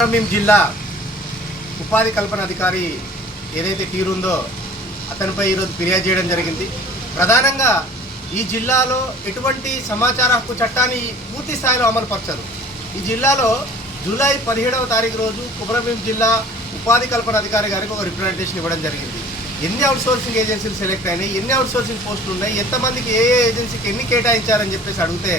కొమరంభీం జిల్లా ఉపాధి కల్పన అధికారి ఏదైతే తీరుందో అతనిపై ఈరోజు ఫిర్యాదు చేయడం జరిగింది. ప్రధానంగా ఈ జిల్లాలో ఎటువంటి సమాచార హక్కు చట్టాన్ని పూర్తి స్థాయిలో అమలు పరచరు ఈ జిల్లాలో జూలై పదిహేడవ తారీఖు రోజు కుమరంభీం జిల్లా ఉపాధి కల్పన అధికారి గారికి ఒక రిప్రజెంటేషన్ ఇవ్వడం జరిగింది. ఎన్ని అవుట్సోర్సింగ్ ఏజెన్సీలు సెలెక్ట్ అయినాయి ఎన్ని అవుట్సోర్సింగ్ పోస్టులు ఉన్నాయి ఎంతమందికి ఏ ఏ ఏజెన్సీకి ఎన్ని కేటాయించారని చెప్పేసి అడిగితే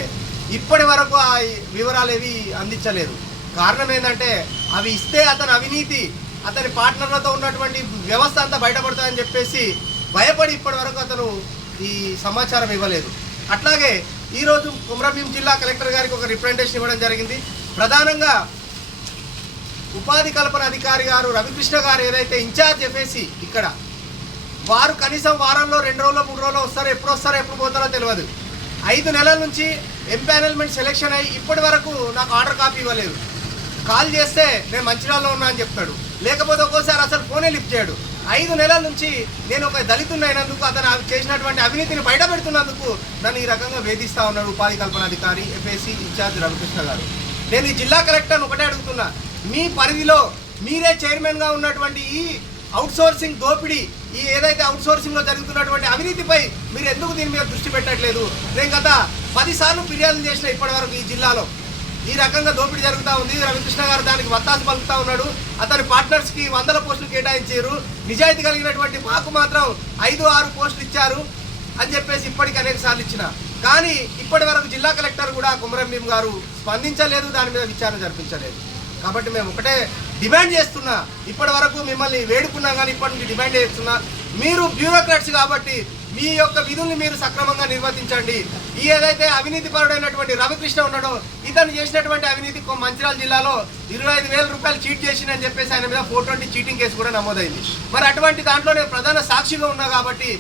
ఇప్పటి వరకు ఆ వివరాలు ఏవి అందించలేదు. కారణం ఏంటంటే అవి ఇస్తే అతని అవినీతి అతని పార్ట్నర్లతో ఉన్నటువంటి వ్యవస్థ అంతా బయటపడుతుందని చెప్పేసి భయపడి ఇప్పటి వరకు అతను ఈ సమాచారం ఇవ్వలేదు. అట్లాగే ఈరోజు కుమ్రభీం జిల్లా కలెక్టర్ గారికి ఒక రిప్రజెంటేషన్ ఇవ్వడం జరిగింది. ప్రధానంగా ఉపాధి కల్పన అధికారి గారు రవికృష్ణ గారు ఏదైతే ఇన్ఛార్జ్ చెప్పేసి ఇక్కడ వారు కనీసం వారంలో రెండు రోజులు మూడు రోజులు వస్తారో ఎప్పుడు వస్తారో ఎప్పుడు పోతారో తెలియదు. ఐదు నెలల నుంచి ఎంపానల్మెంట్ సెలెక్షన్ అయ్యి ఇప్పటి వరకు నాకు ఆర్డర్ కాపీ ఇవ్వలేదు. కాల్ చేస్తే నేను మంచిర్యాలలో ఉన్నా అని చెప్తాడు. లేకపోతే ఒక్కోసారి అసలు ఫోనే లిఫ్ట్ చేయడు. ఐదు నెలల నుంచి నేను ఒక దళితుని అయినందుకు అతను చేసినటువంటి అవినీతిని బయట పెడుతున్నందుకు నన్ను ఈ రకంగా వేధిస్తా ఉన్నాడు ఉపాధి కల్పన అధికారి ఎఫ్ఎస్సి ఇన్ఛార్జ్ రవికృష్ణ గారు. నేను ఈ జిల్లా కలెక్టర్ని ఒకటే అడుగుతున్నా. మీ పరిధిలో మీరే చైర్మన్గా ఉన్నటువంటి ఈ అవుట్సోర్సింగ్ దోపిడీ ఈ ఏదైతే అవుట్సోర్సింగ్లో జరుగుతున్నటువంటి అవినీతిపై మీరు ఎందుకు దీని మీద దృష్టి పెట్టట్లేదు? నేను గత పదిసార్లు ఫిర్యాదులు చేసిన ఇప్పటివరకు ఈ జిల్లాలో. ఈ రకంగా దోపిడీ జరుగుతూ ఉంది. రవికృష్ణ గారు దానికి వత్తాసు పలుకుతా ఉన్నాడు. అతని పార్ట్నర్స్కి వందల పోస్టులు కేటాయించారు. నిజాయితీ కలిగినటువంటి మాకు మాత్రం ఐదు ఆరు పోస్టులు ఇచ్చారు అని చెప్పేసి ఇప్పటికి అనేక సార్లు ఇచ్చిన. కానీ ఇప్పటి వరకు జిల్లా కలెక్టర్ కూడా కుమరంభీం గారు స్పందించలేదు. దాని మీద విచారణ జరిపించలేదు. కాబట్టి మేము ఒకటే డిమాండ్ చేస్తున్నా. ఇప్పటి వరకు మిమ్మల్ని వేడుకున్నాం కానీ ఇప్పటి నుంచి డిమాండ్ చేస్తున్నా మీరు బ్యూరోక్రాట్స్ కాబట్టి ఈ యొక్క విధుల్ని మీరు సక్రమంగా నిర్వర్తించండి. ఈ ఏదైతే అవినీతి పరుడైనటువంటి రవికృష్ణ ఉన్నాడో ఇతను చేసినటువంటి అవినీతి మంచిరాల మంచిర్యాల జిల్లాలో ఇరవై ఐదు వేల రూపాయలు చీట్ చేసిందని చెప్పేసి ఆయన మీద ఫోర్ ట్వంటీ చీటింగ్ కేసు కూడా నమోదైంది. మరి అటువంటి దాంట్లో నేను ప్రధాన సాక్షిగా ఉన్నా కాబట్టి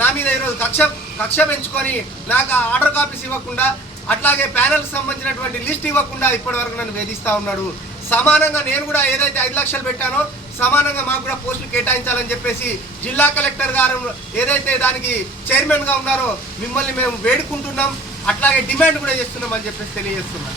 నా మీద ఈరోజు కక్ష కక్ష పెంచుకొని నాకు ఆర్డర్ కాపీస్ ఇవ్వకుండా అట్లాగే ప్యానల్కి సంబంధించినటువంటి లిస్ట్ ఇవ్వకుండా ఇప్పటి వరకు నన్ను వేధిస్తూ ఉన్నాడు. సమానంగా నేను కూడా ఏదైతే ఐదు లక్షలు పెట్టానో సమానంగా మాకు కూడా పోస్టులు కేటాయించాలని చెప్పేసి జిల్లా కలెక్టర్ గారు ఏదైతే దానికి చైర్మన్గా ఉన్నారో మిమ్మల్ని మేము వేడుకుంటున్నాం. అట్లాగే డిమాండ్ కూడా చేస్తున్నాం అని చెప్పేసి తెలియజేస్తున్నాం.